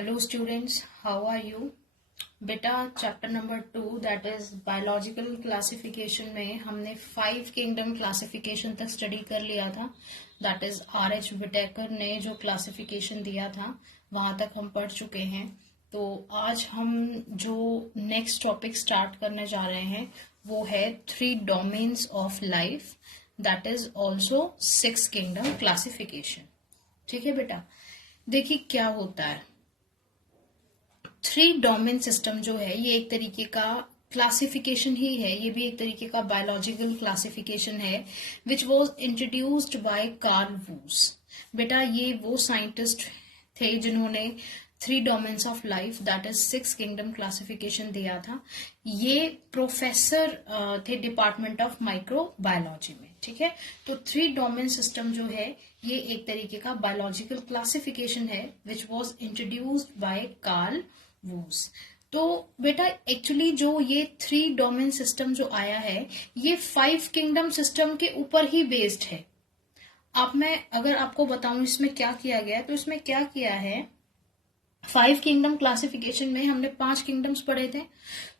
Hello students, how are you? बेटा chapter number 2 that is biological classification में हमने 5 kingdom classification तक study कर लिया था। That is R.H. विटेकर ने जो क्लासिफिकेशन दिया था वहां तक हम पढ़ चुके हैं। तो आज हम जो नेक्स्ट टॉपिक स्टार्ट करने जा रहे हैं वो है 3 domains of life, that is also 6 kingdom classification. ठीक है बेटा, देखिए क्या होता है। 3 डोमेन सिस्टम जो है ये एक तरीके का क्लासिफिकेशन ही है, ये भी एक तरीके का बायोलॉजिकल क्लासिफिकेशन है which was introduced by Carl Woese. बेटा ये वो साइंटिस्ट थे जिन्होंने 3 domains of life that is 6 kingdom classification दिया था। ये प्रोफेसर थे डिपार्टमेंट ऑफ माइक्रोबायोलॉजी में। ठीक है, तो 3 डोमेन सिस्टम जो है ये एक तरीके का बायोलॉजिकल क्लासिफिकेशन है which was introduced by Carl Woese. तो बेटा एक्चुअली जो ये 3 डोमेन सिस्टम जो आया है ये 5 किंगडम सिस्टम के ऊपर ही बेस्ड है। अब मैं अगर आपको बताऊं इसमें क्या किया गया, तो इसमें क्या किया है, 5 किंगडम क्लासिफिकेशन में हमने 5 किंगडम्स पढ़े थे।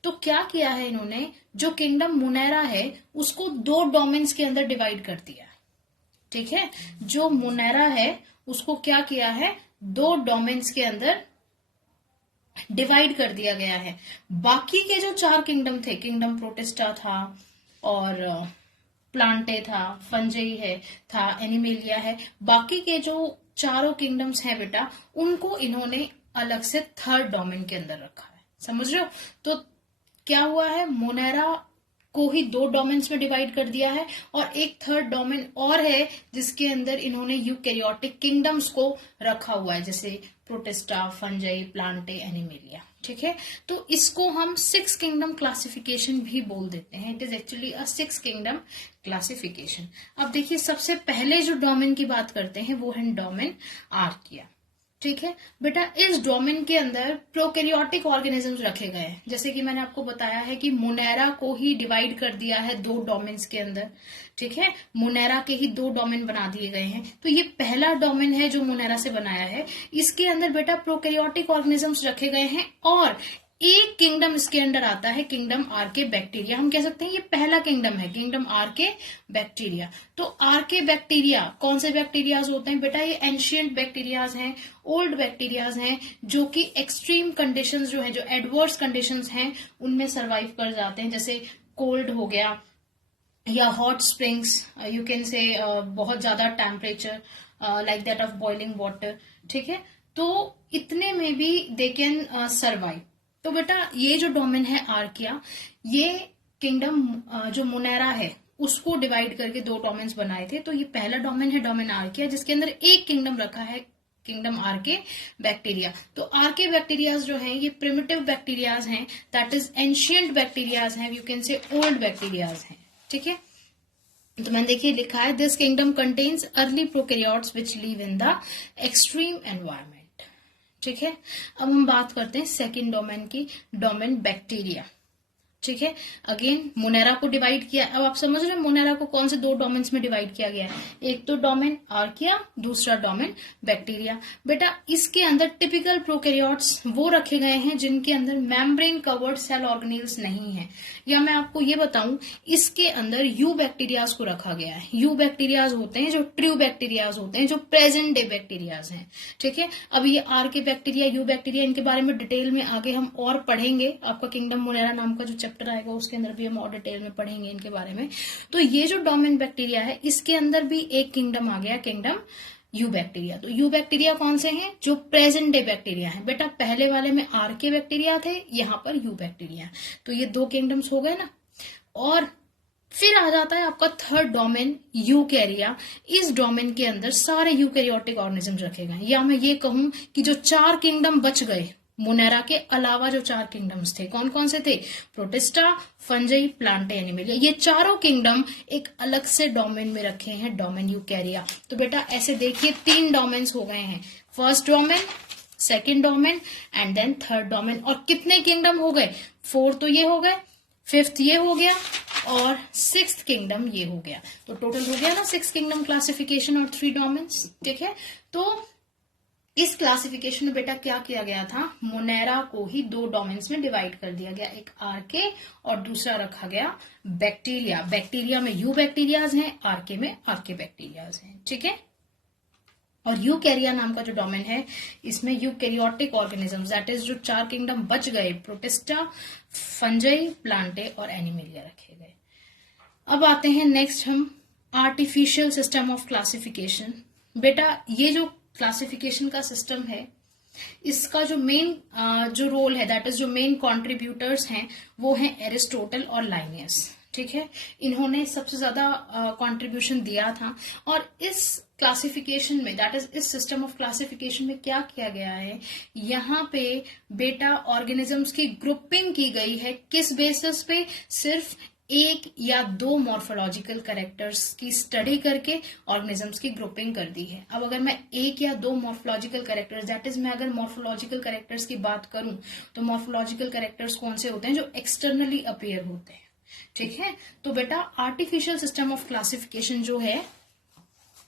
तो क्या किया है इन्होंने, जो किंगडम मुनेरा है उसको 2 डोमेन्स के अंदर डिवाइड कर दिया। ठीक है, जो मुनेरा है उसको क्या किया है, 2 डोमेन्स के अंदर डिवाइड कर दिया गया है। बाकी के जो 4 किंगडम थे, किंगडम प्रोटिस्टा था और प्लांटे था, फंजई है था, एनिमेलिया है, बाकी के जो चारों किंगडम्स हैं बेटा उनको इन्होंने अलग से 3rd डोमेन के अंदर रखा है। समझ रहे हो? तो क्या हुआ है, मोनेरा को ही 2 डोमेन्स में डिवाइड कर दिया है और एक 3rd डोमेन और है जिसके अंदर इन्होंने यूकैरियोटिक किंगडम्स को रखा हुआ है, जैसे प्रोटिस्टा, फंजाई, प्लांटे, एनिमेलिया। ठीक है, तो इसको हम 6 किंगडम क्लासिफिकेशन भी बोल देते हैं। It is actually a 6 kingdom classification. अब देखिए सबसे पहले जो डोमेन की बात करते हैं वो है डोमेन आर्किया। ठीक है बेटा, इस डोमेन के अंदर प्रोकैरियोटिक ऑर्गेनिजम्स रखे गए हैं। जैसे कि मैंने आपको बताया है कि मुनेरा को ही डिवाइड कर दिया है 2 डोमेन्स के अंदर। ठीक है, मुनेरा के ही 2 डोमेन बना दिए गए हैं। तो ये पहला डोमेन है जो मुनेरा से बनाया है। इसके अंदर बेटा प्रोकैरियोटिक ऑर्गेनिजम्स रखे गए हैं और एक किंगडम इसके अंदर आता है, किंगडम आर्के बैक्टीरिया। हम कह सकते हैं ये पहला किंगडम है, किंगडम आर्के बैक्टीरिया। तो आर्के बैक्टीरिया कौन से बैक्टीरियाज होते हैं बेटा, ये एंशियंट बैक्टीरियाज हैं, ओल्ड बैक्टीरियाज हैं जो कि एक्सट्रीम कंडीशंस जो है, जो एडवर्स कंडीशंस हैं उनमें सर्वाइव कर जाते हैं। जैसे कोल्ड हो गया या hot springs, you can say बहुत ज्यादा temperature like that of boiling water. ठीक है, तो इतने में भी दे कैन सर्वाइव। तो बेटा ये जो डोमेन है आर्किया, ये किंगडम जो मुनेरा है उसको डिवाइड करके 2 डोमेन्स बनाए थे। तो ये पहला डोमेन है डोमेन आर्किया, जिसके अंदर एक किंगडम रखा है, किंगडम आर्के बैक्टीरिया। तो आर्के बैक्टीरियाज जो हैं ये प्रिमिटिव बैक्टीरियाज हैं, दैट इज एंशियंट बैक्टीरियाज हैं, you can say old bacterias हैं। ठीक है, तो मैंने देखिए लिखा है this kingdom contains early prokaryotes which live in the extreme environment. ठीक है, अब हम बात करते हैं सेकंड डोमेन की, डोमेन बैक्टीरिया। ठीक है, अगेन मुनेरा को डिवाइड किया। अब आप समझ रहे हैं मुनेरा को कौन से 2 डोमेन्स में डिवाइड किया गया है, एक तो डोमेन आर्किया, दूसरा डोमेन बैक्टीरिया। बेटा इसके अंदर टिपिकल प्रोकैरियोट्स वो रखे गए हैं जिनके अंदर मेम्ब्रेन कवर्ड सेल ऑर्गेनेल्स नहीं है। या मैं आपको ये बताऊं, इसके अंदर यू बैक्टीरियाज को रखा गया है। यू बैक्टीरियाज होते हैं जो ट्रू बैक्टीरियाज होते हैं, जो प्रेजेंट डे बैक्टीरियाज हैं। ठीक है, अब ये आर्के बैक्टीरिया, यू बैक्टीरिया, इनके बारे में डिटेल में आगे हम और पढ़ेंगे। आपका किंगडम मुनेरा नाम का जो चैप्टर आएगा उसके अंदर भी हम और डिटेल में पढ़ेंगे इनके बारे में। तो ये जो डोमेन बैक्टीरिया है इसके अंदर भी एक किंगडम आ गया, किंगडम यू बैक्टीरिया। तो यू बैक्टीरिया कौन से हैं, जो प्रेजेंट डे बैक्टीरिया हैं। बेटा पहले वाले में आर्के बैक्टीरिया थे, यहाँ पर यू बैक्टीरिया। तो ये 2 किंगडम्स हो गए ना। और फिर आ जाता है आपका 3rd डोमेन यूकैरिया। इस डोमेन के अंदर सारे यूकैरियोटिक ऑर्गेनिज्म रखे गए। या मैं ये कहूं कि जो 4 किंगडम बच गए मुनेरा के अलावा, जो 4 किंगडम्स थे कौन कौन से थे, प्रोटिस्टा, फंजाई, प्लांटे, एनिमेलिया, ये चारों किंगडम एक अलग से डोमेन में रखे हैं, डोमेन यूकैरिया। तो बेटा ऐसे देखिए 3 डोमेन्स हो गए हैं, first domain, second domain and then 3rd domain. और कितने किंगडम हो गए, 4 तो ये हो गए, 5th ये हो गया और 6th किंगडम ये हो गया। तो टोटल हो गया ना 6 किंगडम क्लासिफिकेशन और 3 डोमेन्स। ठीक है, तो इस क्लासिफिकेशन में बेटा क्या किया गया था, मोनेरा को ही दो डोमेन्स में डिवाइड कर दिया गया, एक आर्के और दूसरा रखा गया बैक्टीरिया। बैक्टीरिया में यू बैक्टीरियाज हैं, आर्के में आर्के बैक्टीरियाज हैं, ठीक है। और यूकैरिया नाम का जो डोमेन है, इसमें यूकैरियोटिक ऑर्गेनिजम्स, दैट इज जो 4 किंगडम बच गए, प्रोटिस्टा, फंजाई, प्लांटे और एनिमेलिया रखे गए। अब आते हैं नेक्स्ट हम आर्टिफिशियल सिस्टम ऑफ क्लासिफिकेशन। बेटा ये जो क्लासिफिकेशन का सिस्टम है, इसका जो मेन जो रोल है, दैट इज जो मेन कॉन्ट्रीब्यूटर्स हैं वो हैं एरिस्टोटल और लाइनियस, ठीक है। इन्होंने सबसे ज्यादा कंट्रीब्यूशन दिया था। और इस क्लासिफिकेशन में, दैट इज इस सिस्टम ऑफ क्लासिफिकेशन में क्या किया गया है, यहाँ पे बेटा ऑर्गेनिजम्स की ग्रुपिंग की गई है। किस बेसिस पे? सिर्फ एक या दो मॉर्फोलॉजिकल कैरेक्टर्स की स्टडी करके ऑर्गेनिजम्स की ग्रुपिंग कर दी है। अब अगर मैं एक या दो मॉर्फोलॉजिकल कैरेक्टर्स, दैट इज मैं अगर मॉर्फोलॉजिकल कैरेक्टर्स की बात करूं तो मॉर्फोलॉजिकल कैरेक्टर्स कौन से होते हैं? जो एक्सटर्नली अपीयर होते हैं, ठीक है। तो बेटा आर्टिफिशियल सिस्टम ऑफ क्लासिफिकेशन जो है,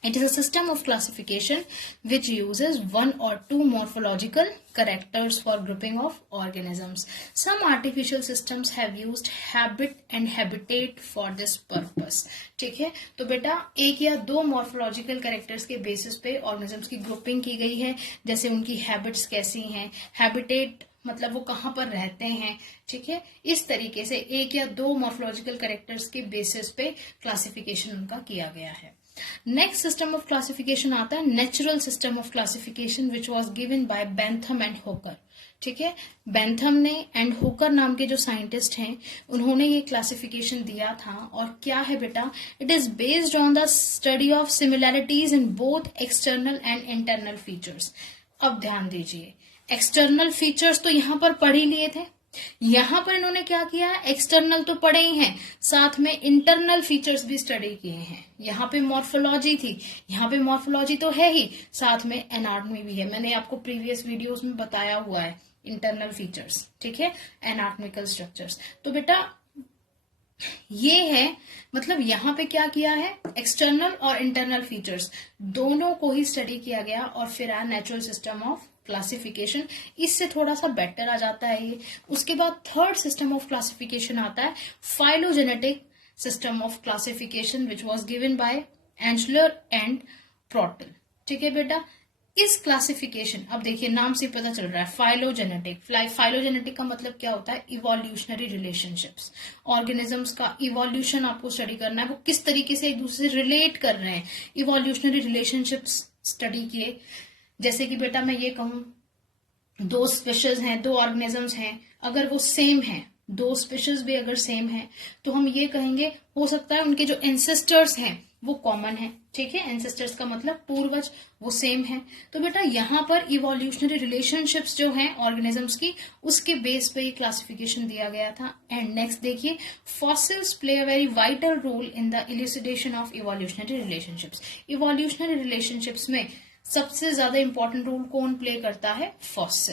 it is a system of classification which uses one or two morphological characters for grouping of organisms. Some artificial systems have used habit and habitat for this purpose. ठीक है, तो बेटा एक या दो morphological characters के बेसिस पे organisms की ग्रुपिंग की गई है, जैसे उनकी हैबिट्स कैसी हैं, हैबिटेट मतलब वो कहाँ पर रहते हैं, ठीक है। इस तरीके से एक या दो मॉर्फोलॉजिकल कैरेक्टर्स के बेसिस पे क्लासिफिकेशन उनका किया गया है। नेक्स्ट सिस्टम ऑफ क्लासिफिकेशन आता है natural system of classification which was given bye Bentham and होकर, ठीक है। बेंथम ने एंड होकर नाम के जो साइंटिस्ट हैं, उन्होंने ये क्लासिफिकेशन दिया था। और क्या है बेटा, it is based on the study of similarities in both external and internal features. अब ध्यान दीजिए, एक्सटर्नल फीचर्स तो यहां पर पढ़ ही लिए थे, यहां पर इन्होंने क्या किया, एक्सटर्नल तो पढ़े ही हैं, साथ में इंटरनल फीचर्स भी स्टडी किए हैं। यहाँ पे मॉर्फोलॉजी थी, यहाँ पे मॉर्फोलॉजी तो है ही, साथ में एनाटॉमी भी है। मैंने आपको प्रीवियस वीडियोस में बताया हुआ है इंटरनल फीचर्स, ठीक है, एनाटॉमिकल स्ट्रक्चर्स। तो बेटा ये है, मतलब यहाँ पे क्या किया है, एक्सटर्नल और इंटरनल फीचर्स दोनों को ही स्टडी किया गया और फिर आया नेचुरल सिस्टम ऑफ क्लासिफिकेशन। इससे थोड़ा सा बेटर आ जाता है ये। उसके बाद थर्ड सिस्टम ऑफ क्लासिफिकेशन आता है phylogenetic system of classification which was given by Engler and Prantl, ठीक है बेटा। इस क्लासिफिकेशन, अब देखिए नाम से पता चल रहा है फाइलोजेनेटिक। फाइलोजेनेटिक का मतलब क्या होता है, इवोल्यूशनरी रिलेशनशिप्स। ऑर्गेनिजम्स का इवोल्यूशन आपको स्टडी करना है, वो किस तरीके से एक दूसरे से रिलेट कर रहे हैं, इवोल्यूशनरी रिलेशनशिप्स स्टडी किए। जैसे कि बेटा मैं ये कहूं, दो स्पीशीज हैं, दो ऑर्गेनिजम्स हैं, अगर वो सेम हैं, दो स्पीशीज भी अगर सेम हैं, तो हम ये कहेंगे हो सकता है उनके जो एंसेस्टर्स हैं वो कॉमन है, ठीक है। एंसेस्टर्स का मतलब पूर्वज, वो सेम है। तो बेटा यहाँ पर इवोल्यूशनरी रिलेशनशिप्स जो हैं ऑर्गेनिजम्स की, उसके बेस पे ये क्लासिफिकेशन दिया गया था। एंड नेक्स्ट देखिए, fossils play a very vital role in the elucidation of evolutionary relationships. Evolutionary relationships में सबसे ज्यादा इंपॉर्टेंट रोल कौन प्ले करता है, फॉसिल।